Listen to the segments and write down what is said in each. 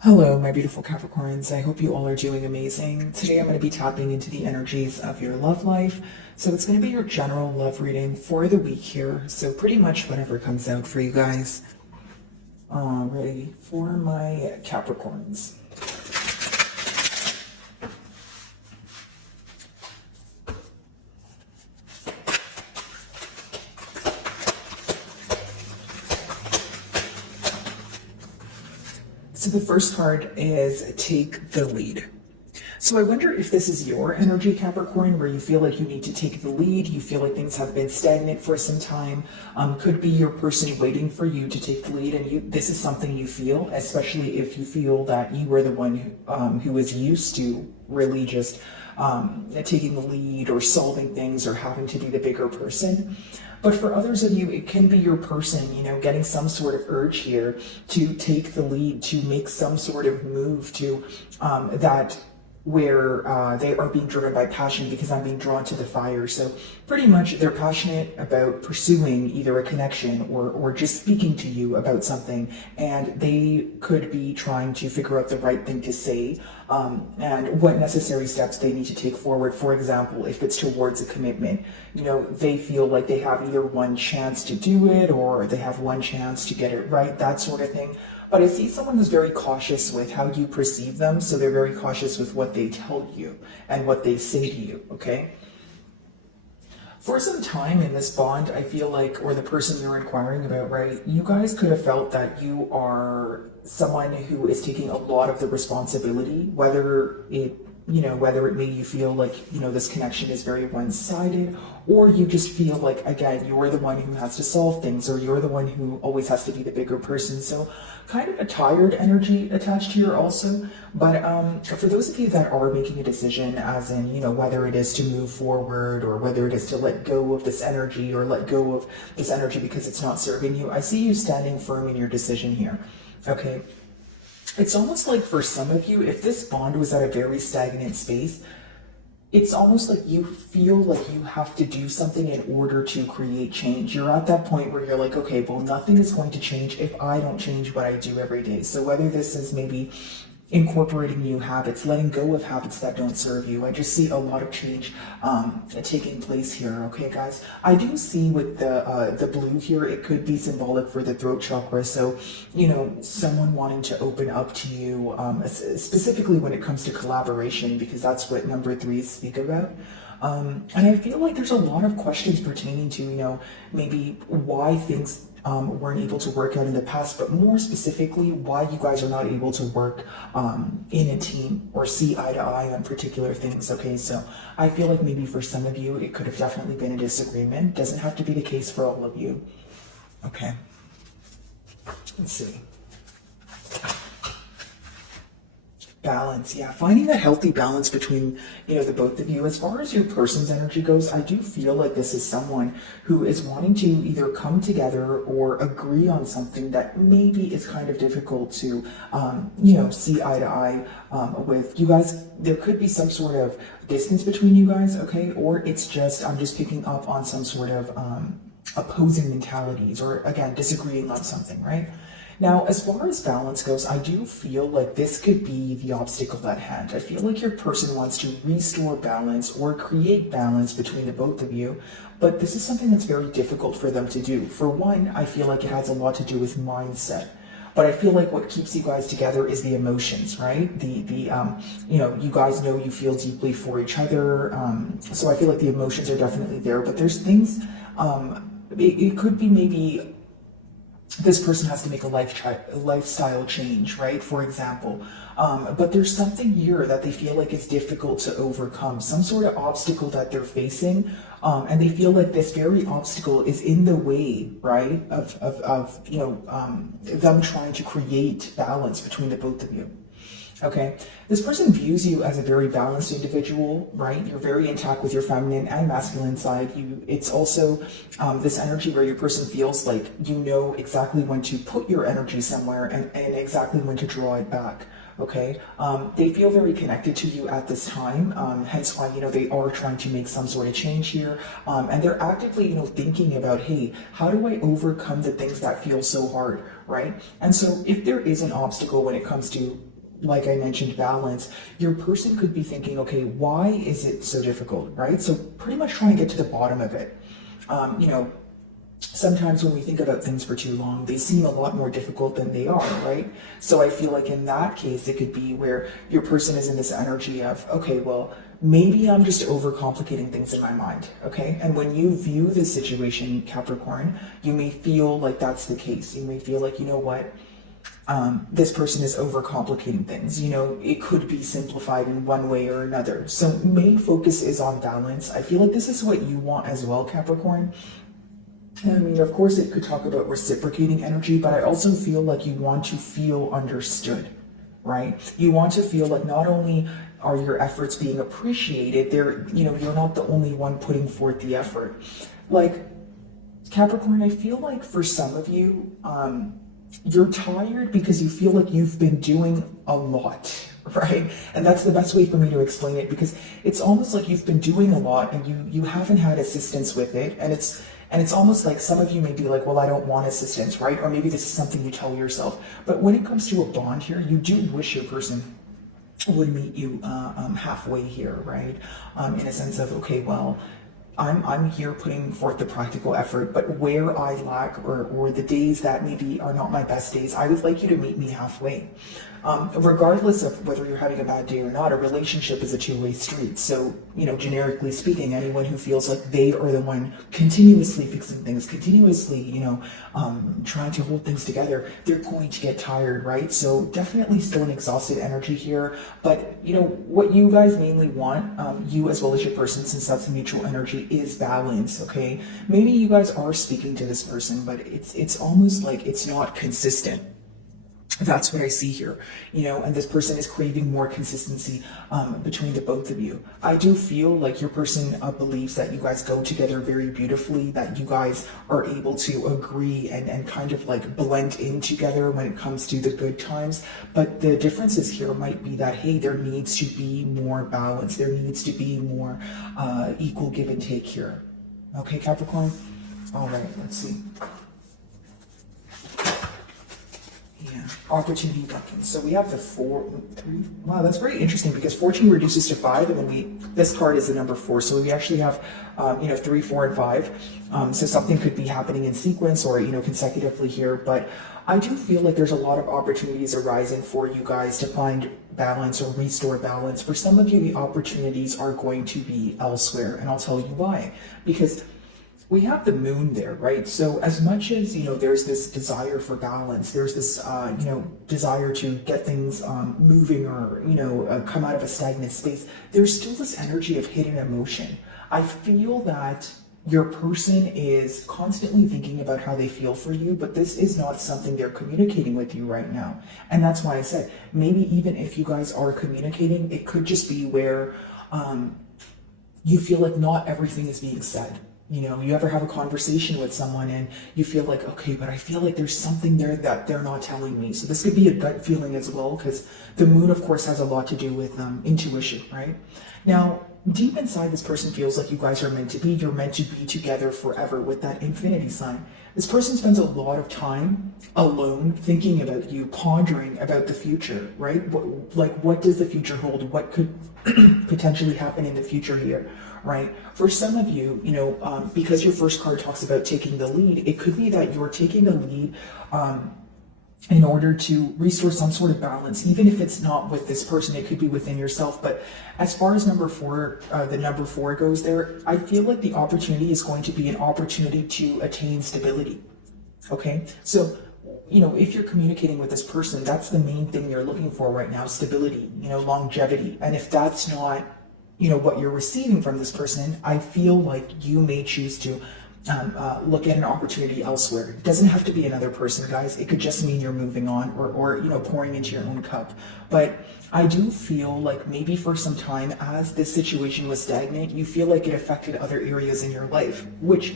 Hello, my beautiful Capricorns. I hope you all are doing amazing. Today I'm going to be tapping into the energies of your love life. So it's going to be your general love reading for the week here. So pretty much whatever comes out for you guys. Ready for my Capricorns. So the first card is take the lead. So I wonder if this is your energy, Capricorn, where you feel like you need to take the lead, you feel like things have been stagnant for some time. Could be your person waiting for you to take the lead, and this is something you feel, especially if you feel that you were the one who was used to really just taking the lead or solving things or having to be the bigger person. But for others of you, it can be your person, getting some sort of urge here to take the lead, to make some sort of move to where they are being driven by passion, because I'm being drawn to the fire. So pretty much they're passionate about pursuing either a connection or just speaking to you about something, and they could be trying to figure out the right thing to say and what necessary steps they need to take forward. For example, if it's towards a commitment, they feel like they have either one chance to do it or they have one chance to get it right, that sort of thing. But I see someone who's very cautious with how you perceive them, so they're very cautious with what they tell you and what they say to you, okay? For some time in this bond, I feel like, or the person you're inquiring about, right, you guys could have felt that you are someone who is taking a lot of the responsibility, whether it made you feel like, this connection is very one-sided, or you just feel like, again, you're the one who has to solve things, or you're the one who always has to be the bigger person. So kind of a tired energy attached here also. But for those of you that are making a decision, as in, whether it is to move forward or whether it is to let go of this energy or let go of this energy because it's not serving you, I see you standing firm in your decision here, okay? It's almost like for some of you, if this bond was at a very stagnant space, it's almost like you feel like you have to do something in order to create change. You're at that point where you're like, okay, well, nothing is going to change if I don't change what I do every day. So whether this is maybe incorporating new habits, letting go of habits that don't serve you, I just see a lot of change taking place here, okay, guys? I do see with the blue here, it could be symbolic for the throat chakra. So, someone wanting to open up to you, specifically when it comes to collaboration, because that's what number 3 speak about. And I feel like there's a lot of questions pertaining to, maybe why things weren't able to work out in the past, but more specifically, why you guys are not able to work in a team or see eye to eye on particular things, okay? So I feel like maybe for some of you, it could have definitely been a disagreement. Doesn't have to be the case for all of you. Okay. Let's see. Balance, yeah, finding that healthy balance between the both of you. As far as your person's energy goes, I do feel like this is someone who is wanting to either come together or agree on something that maybe is kind of difficult to see eye to eye with you guys. There could be some sort of distance between you guys, okay, or it's just I'm just picking up on some sort of opposing mentalities, or again disagreeing on something, right? Now, as far as balance goes, I do feel like this could be the obstacle at hand. I feel like your person wants to restore balance or create balance between the both of you, but this is something that's very difficult for them to do. For one, I feel like it has a lot to do with mindset. But I feel like what keeps you guys together is the emotions, right? You guys know you feel deeply for each other. So I feel like the emotions are definitely there, but there's things, it could be maybe this person has to make a lifestyle change, right? For example, but there's something here that they feel like it's difficult to overcome, some sort of obstacle that they're facing, and they feel like this very obstacle is in the way, right, of them trying to create balance between the both of you. Okay, this person views you as a very balanced individual, right? You're very intact with your feminine and masculine side. It's also this energy where your person feels like you know exactly when to put your energy somewhere and exactly when to draw it back. okay? They feel very connected to you at this time, hence why, they are trying to make some sort of change here. And they're actively, thinking about, hey, how do I overcome the things that feel so hard, right? And so if there is an obstacle when it comes to, like I mentioned, balance, your person could be thinking, okay, why is it so difficult, right? So pretty much trying to get to the bottom of it. Sometimes when we think about things for too long, they seem a lot more difficult than they are, right? So I feel like in that case, it could be where your person is in this energy of, okay, well, maybe I'm just overcomplicating things in my mind, okay? And when you view this situation, Capricorn, you may feel like that's the case. You may feel like, you know what? This person is overcomplicating things. It could be simplified in one way or another. So main focus is on balance. I feel like this is what you want as well, Capricorn. I mean, of course, it could talk about reciprocating energy, but I also feel like you want to feel understood, right? You want to feel like not only are your efforts being appreciated, you're not the only one putting forth the effort. Like, Capricorn, I feel like for some of you, you're tired because you feel like you've been doing a lot, right? And that's the best way for me to explain it, because it's almost like you've been doing a lot and you haven't had assistance with it. And it's almost like some of you may be like, well, I don't want assistance, right? Or maybe this is something you tell yourself. But when it comes to a bond here, you do wish your person would meet you halfway here, right? In a sense of, okay, well, I'm here putting forth the practical effort, but where I lack or the days that maybe are not my best days, I would like you to meet me halfway. Regardless of whether you're having a bad day or not, a relationship is a two-way street. So, generically speaking, anyone who feels like they are the one continuously fixing things, continuously, trying to hold things together, they're going to get tired, right? So definitely still an exhausted energy here. But, what you guys mainly want, you as well as your person, since that's a mutual energy, is balance, okay? Maybe you guys are speaking to this person, but it's almost like it's not consistent. That's what I see here, and this person is craving more consistency between the both of you. I do feel like your person believes that you guys go together very beautifully, that you guys are able to agree and kind of like blend in together when it comes to the good times. But the differences here might be that, hey, there needs to be more balance. There needs to be more equal give and take here. Okay, Capricorn? All right, let's see. Yeah, opportunity beckons. So we have the 4, 3. Wow, that's very interesting because 14 reduces to 5, and then this card is the number 4. So we actually have, 3, 4, and 5. So something could be happening in sequence or, consecutively here. But I do feel like there's a lot of opportunities arising for you guys to find balance or restore balance. For some of you, the opportunities are going to be elsewhere, and I'll tell you why. Because we have the moon there, right? So as much as, there's this desire for balance, there's this, desire to get things moving or, come out of a stagnant space, there's still this energy of hidden emotion. I feel that your person is constantly thinking about how they feel for you, but this is not something they're communicating with you right now. And that's why I said, maybe even if you guys are communicating, it could just be where you feel like not everything is being said. You ever have a conversation with someone and you feel like, okay, but I feel like there's something there that they're not telling me. So this could be a gut feeling as well, because the moon, of course, has a lot to do with intuition, right? Now, deep inside, this person feels like you guys are meant to be. You're meant to be together forever with that infinity sign. This person spends a lot of time alone thinking about you, pondering about the future, right? What does the future hold? What could potentially happen in the future here, right? For some of you, because your first card talks about taking the lead, it could be that you're taking the lead in order to restore some sort of balance, even if it's not with this person, it could be within yourself. But as far as number 4, the number 4 goes there, I feel like the opportunity is going to be an opportunity to attain stability. Okay, so if you're communicating with this person, that's the main thing you're looking for right now: stability, longevity. And if that's not what you're receiving from this person, I feel like you may choose to look at an opportunity elsewhere. It doesn't have to be another person, guys. It could just mean you're moving on, or pouring into your own cup. But I do feel like maybe for some time, as this situation was stagnant, you feel like it affected other areas in your life, which,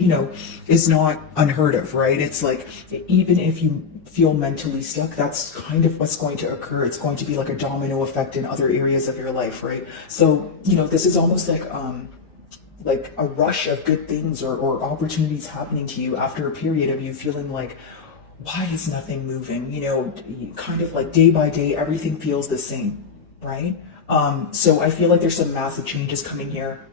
is not unheard of, right? It's like, even if you feel mentally stuck, that's kind of what's going to occur. It's going to be like a domino effect in other areas of your life, right? So, this is almost like a rush of good things or opportunities happening to you after a period of you feeling like, why is nothing moving? Kind of like day by day, everything feels the same, right? So I feel like there's some massive changes coming here.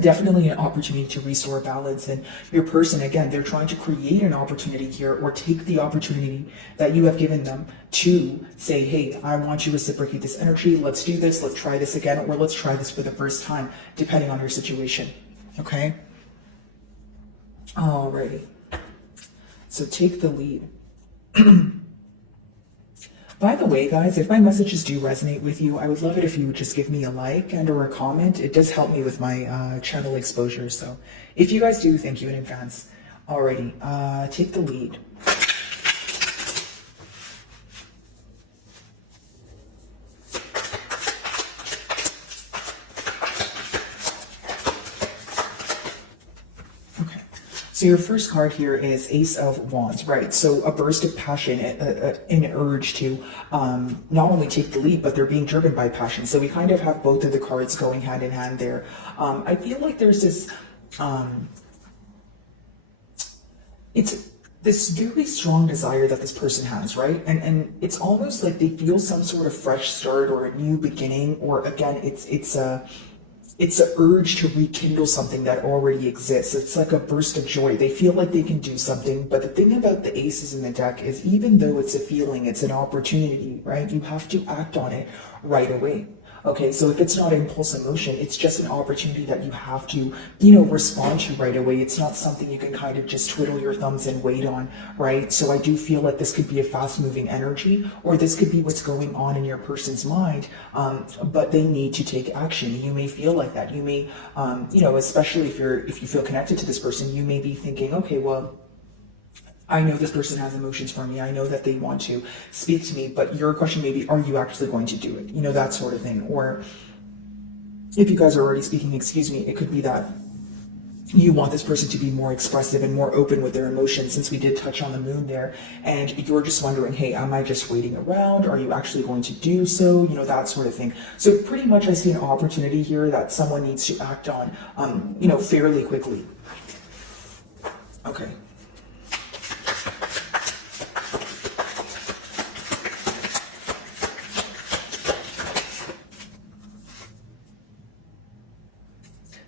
Definitely an opportunity to restore balance. And your person, again, they're trying to create an opportunity here, or take the opportunity that you have given them to say, hey, I want you to reciprocate this energy. Let's do this. Let's try this again, or let's try this for the first time, depending on your situation. Okay? Alrighty. So take the lead. By the way, guys, if my messages do resonate with you, I would love it if you would just give me a like and or a comment. It does help me with my channel exposure. So if you guys do, thank you in advance. Alrighty, take the lead. So your first card here is Ace of Wands, right? So a burst of passion, an urge to not only take the lead, but they're being driven by passion. So we kind of have both of the cards going hand in hand there. I feel like there's this, it's this very strong desire that this person has, right? And it's almost like they feel some sort of fresh start or a new beginning, or again, it's an urge to rekindle something that already exists. It's like a burst of joy. They feel like they can do something. But the thing about the aces in the deck is, even though it's a feeling, it's an opportunity, right? You have to act on it right away. Okay, so if it's not impulse emotion, it's just an opportunity that you have to, respond to right away. It's not something you can kind of just twiddle your thumbs and wait on, right? So I do feel like this could be a fast-moving energy, or this could be what's going on in your person's mind, but they need to take action. You may feel like that. You may, especially if you feel connected to this person, you may be thinking, okay, well, I know this person has emotions for me. I know that they want to speak to me, but your question may be, are you actually going to do it? That sort of thing. Or if you guys are already speaking, it could be that you want this person to be more expressive and more open with their emotions, since we did touch on the moon there, and you're just wondering, hey, am I just waiting around? Are you actually going to do so? That sort of thing. So pretty much I see an opportunity here that someone needs to act on, fairly quickly. Okay.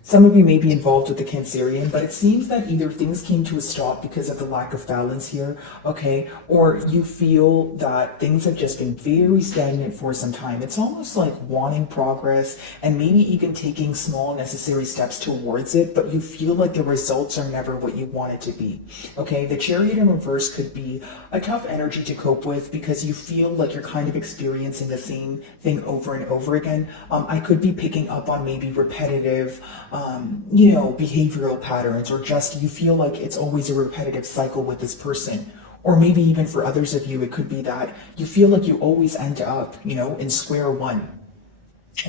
Some of you may be involved with the Cancerian, but it seems that either things came to a stop because of the lack of balance here, okay, or you feel that things have just been very stagnant for some time. It's almost like wanting progress and maybe even taking small necessary steps towards it, but you feel like the results are never what you want it to be, okay? The Chariot in reverse could be a tough energy to cope with because you feel like you're kind of experiencing the same thing over and over again. I could be picking up on maybe repetitive, behavioral patterns, or just you feel like it's always a repetitive cycle with this person. Or maybe even for others of you, it could be that you feel like you always end up, in square one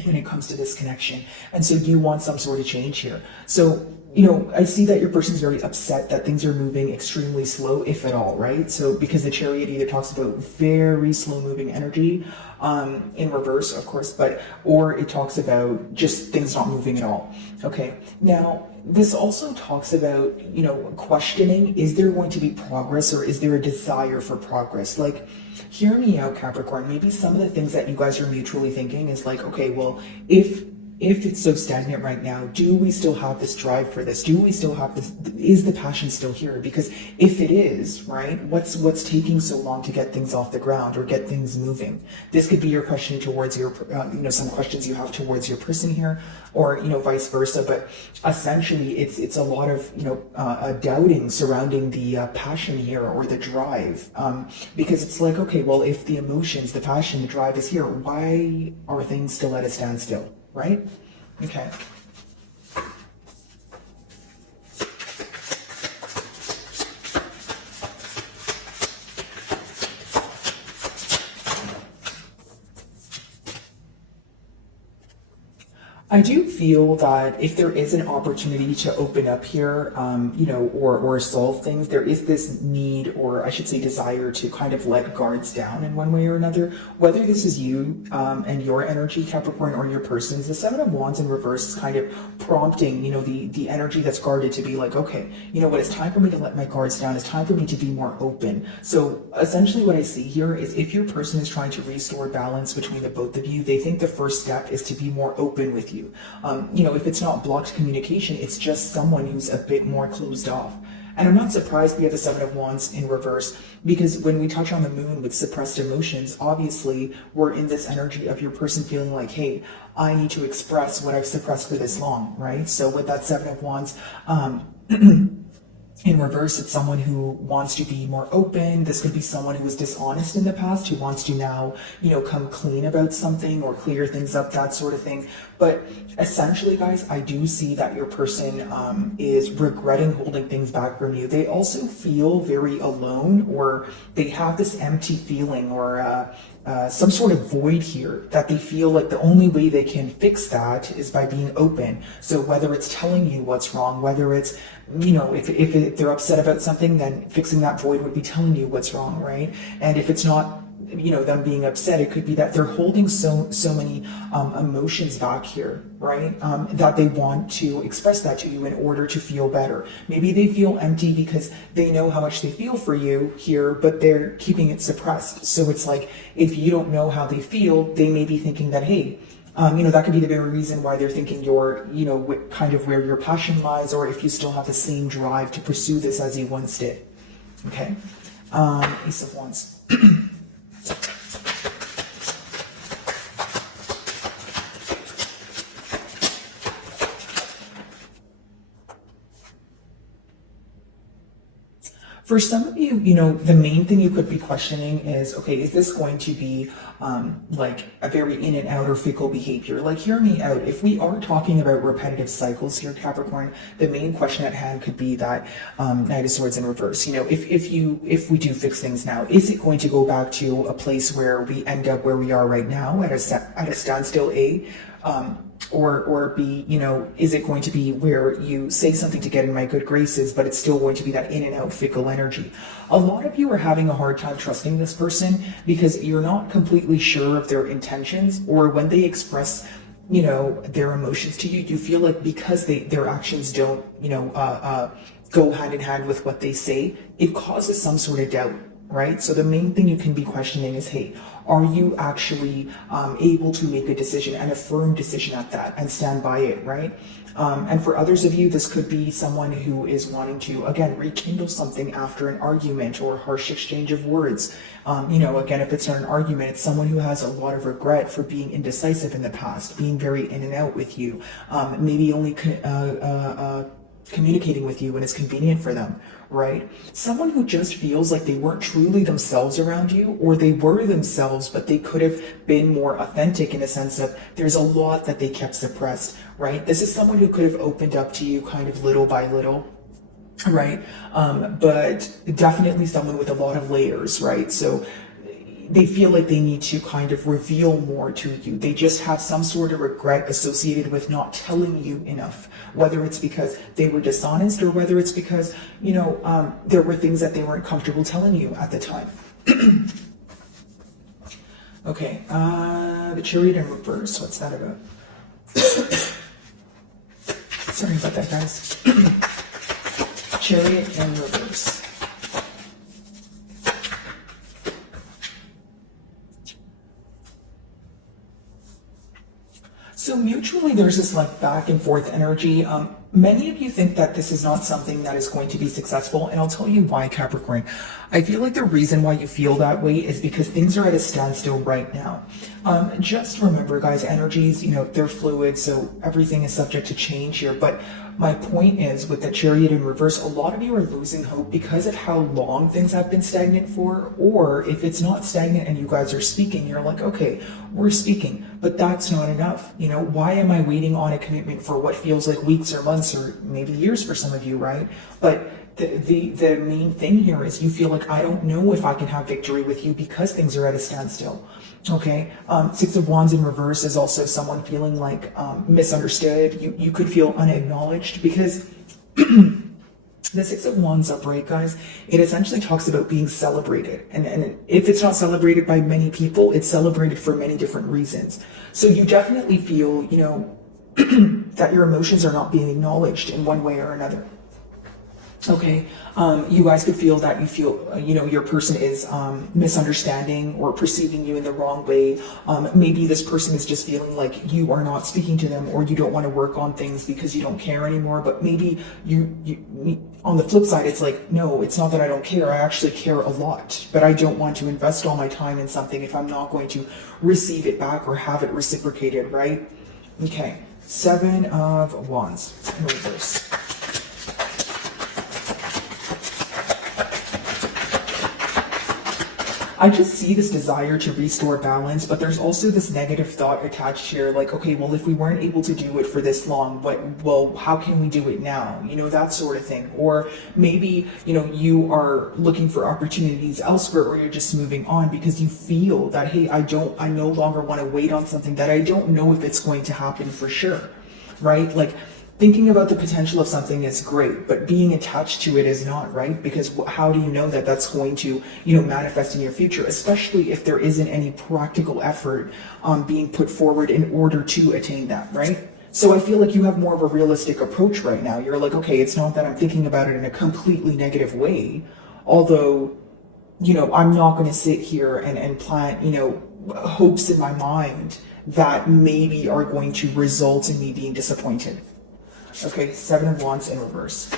when it comes to this connection. And so you want some sort of change here. So, I see that your person's very upset that things are moving extremely slow, if at all, right? So because the Chariot either talks about very slow moving energy, in reverse, of course, or it talks about just things not moving at all. Okay. Now, this also talks about, questioning, is there going to be progress, or is there a desire for progress? Like, hear me out, Capricorn. Maybe some of the things that you guys are mutually thinking is like, okay, well, if it's so stagnant right now, do we still have this drive for this? Do we still have this? Is the passion still here? Because if it is, right, what's taking so long to get things off the ground or get things moving? This could be your question towards your, some questions you have towards your person here, or, vice versa. But essentially, it's a lot of, doubting surrounding the passion here, or the drive, because it's like, okay, well, if the emotions, the passion, the drive is here, why are things still at a standstill? Right? Okay. I do feel that if there is an opportunity to open up here, or solve things, there is this need, or I should say desire, to kind of let guards down in one way or another. Whether this is you and your energy, Capricorn, or your person's, the Seven of Wands in reverse is kind of prompting, the energy that's guarded to be like, okay, you know what, it's time for me to let my guards down. It's time for me to be more open. So essentially what I see here is if your person is trying to restore balance between the both of you, they think the first step is to be more open with you. If it's not blocked communication, it's just someone who's a bit more closed off. And I'm not surprised we have the Seven of Wands in reverse, because when we touch on the moon with suppressed emotions, obviously we're in this energy of your person feeling like, hey, I need to express what I've suppressed for this long, right? So with that Seven of Wands, in reverse, it's someone who wants to be more open. This could be someone who was dishonest in the past, who wants to now, come clean about something or clear things up, that sort of thing. But essentially, guys, I do see that your person is regretting holding things back from you. They also feel very alone, or they have this empty feeling, or some sort of void here that they feel like the only way they can fix that is by being open. So whether it's telling you what's wrong, whether it's, if they're upset about something, then fixing that void would be telling you what's wrong, right? And if it's not, them being upset, it could be that they're holding so many emotions back here, right? That they want to express that to you in order to feel better. Maybe they feel empty because they know how much they feel for you here, but they're keeping it suppressed. So it's like, if you don't know how they feel, they may be thinking that, hey, that could be the very reason why they're thinking you're, kind of where your passion lies, or if you still have the same drive to pursue this as you once did. Okay. Ace of Wands. For some of you, the main thing you could be questioning is, okay, is this going to be like a very in and out or fickle behavior? Like, hear me out. If we are talking about repetitive cycles here, Capricorn, the main question at hand could be that Knight of Swords in reverse. If we do fix things now, is it going to go back to a place where we end up where we are right now at a standstill, A? Or B, is it going to be where you say something to get in my good graces, but it's still going to be that in and out fickle energy? A lot of you are having a hard time trusting this person because you're not completely sure of their intentions, or when they express, their emotions to you, you feel like because their actions don't, go hand in hand with what they say, it causes some sort of doubt, right? So the main thing you can be questioning is, hey, are you actually able to make a decision, and a firm decision at that, and stand by it, right? And for others of you, this could be someone who is wanting to, again, rekindle something after an argument or harsh exchange of words. Again, if it's not an argument, it's someone who has a lot of regret for being indecisive in the past, being very in and out with you, maybe only communicating with you when it's convenient for them, right? Someone who just feels like they weren't truly themselves around you, or they were themselves, but they could have been more authentic in a sense of there's a lot that they kept suppressed, right? This is someone who could have opened up to you kind of little by little, right? But definitely someone with a lot of layers, right? So they feel like they need to kind of reveal more to you. They just have some sort of regret associated with not telling you enough, whether it's because they were dishonest, or whether it's because, there were things that they weren't comfortable telling you at the time. Okay, the Chariot in reverse, what's that about? Sorry about that, guys. Chariot in reverse. So mutually, there's this like back and forth energy. Many of you think that this is not something that is going to be successful, and I'll tell you why, Capricorn. I feel like the reason why you feel that way is because things are at a standstill right now. Just remember, guys, energies, they're fluid, so everything is subject to change here. But my point is, with the Chariot in reverse, a lot of you are losing hope because of how long things have been stagnant for, or if it's not stagnant and you guys are speaking, you're like, okay, we're speaking, but that's not enough. Why am I waiting on a commitment for what feels like weeks or months or maybe years for some of you, right? But the main thing here is you feel like, I don't know if I can have victory with you because things are at a standstill. Okay, Six of Wands in reverse is also someone feeling like misunderstood. You could feel unacknowledged because the Six of Wands upright, guys, it essentially talks about being celebrated. And if it's not celebrated by many people, it's celebrated for many different reasons. So you definitely feel, you know, that your emotions are not being acknowledged in one way or another. Okay, you guys could feel that you feel, you know, your person is misunderstanding or perceiving you in the wrong way. Maybe this person is just feeling like you are not speaking to them, or you don't want to work on things because you don't care anymore. But maybe you on the flip side, it's like, no, it's not that I don't care. I actually care a lot, but I don't want to invest all my time in something if I'm not going to receive it back or have it reciprocated, right? Okay, Seven of Wands in reverse. I just see this desire to restore balance, but there's also this negative thought attached here, like, okay, well, if we weren't able to do it for this long, well, how can we do it now? You know, that sort of thing. Or maybe, you know, you are looking for opportunities elsewhere, or you're just moving on because you feel that, hey, I no longer want to wait on something that I don't know if it's going to happen for sure, right? Like, thinking about the potential of something is great, but being attached to it is not, right? Because how do you know that that's going to, you know, manifest in your future, especially if there isn't any practical effort being put forward in order to attain that, right? So I feel like you have more of a realistic approach right now. You're like, okay, it's not that I'm thinking about it in a completely negative way, although, you know, I'm not going to sit here and plant, you know, hopes in my mind that maybe are going to result in me being disappointed. Okay, Seven of Wands in reverse.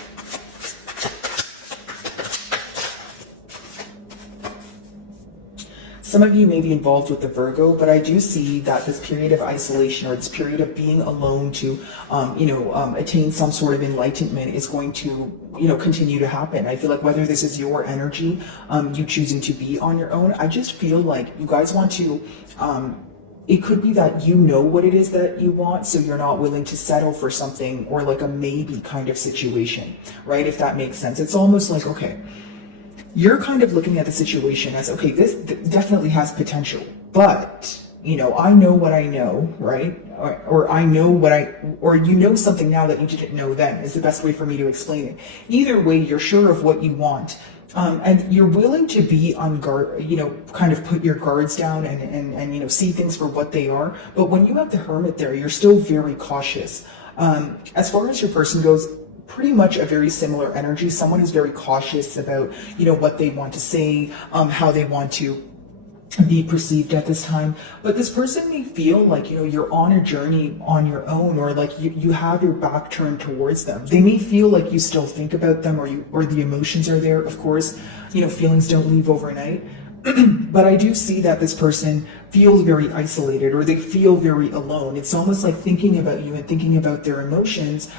Some of you may be involved with the Virgo, but I do see that this period of isolation or this period of being alone to, attain some sort of enlightenment is going to, you know, continue to happen. I feel like whether this is your energy, you choosing to be on your own, I just feel like you guys want to, it could be that you know what it is that you want, so you're not willing to settle for something or like a maybe kind of situation, right? If that makes sense. It's almost like, okay, you're kind of looking at the situation as, okay, this definitely has potential, but, you know, I know what I know, right? Or I know what or you know something now that you didn't know then, is the best way for me to explain it. Either way, you're sure of what you want. And you're willing to be on guard, you know, kind of put your guards down and you know, see things for what they are. But when you have the Hermit there, you're still very cautious. As far as your person goes, pretty much a very similar energy. Someone who's very cautious about, you know, what they want to say, how they want to be perceived at this time. But this person may feel like, you know, you're on a journey on your own, or like you have your back turned towards them. They may feel like you still think about them, or the emotions are there. Of course, you know, feelings don't leave overnight. But I do see that this person feels very isolated, or they feel very alone. It's almost like thinking about you and thinking about their emotions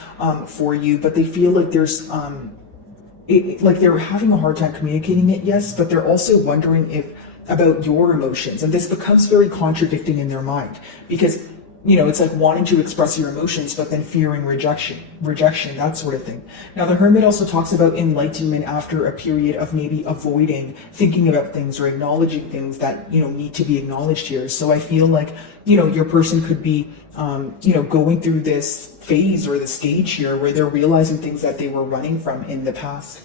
for you, but they feel like there's like they're having a hard time communicating it, yes, but they're also wondering about your emotions. And this becomes very contradicting in their mind, because, you know, it's like wanting to express your emotions, but then fearing rejection, that sort of thing. Now, the Hermit also talks about enlightenment after a period of maybe avoiding thinking about things or acknowledging things that, you know, need to be acknowledged here. So I feel like, you know, your person could be, you know, going through this phase or the stage here where they're realizing things that they were running from in the past.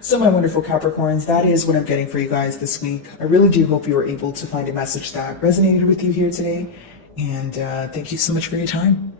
So my wonderful Capricorns, that is what I'm getting for you guys this week. I really do hope you were able to find a message that resonated with you here today. And thank you so much for your time.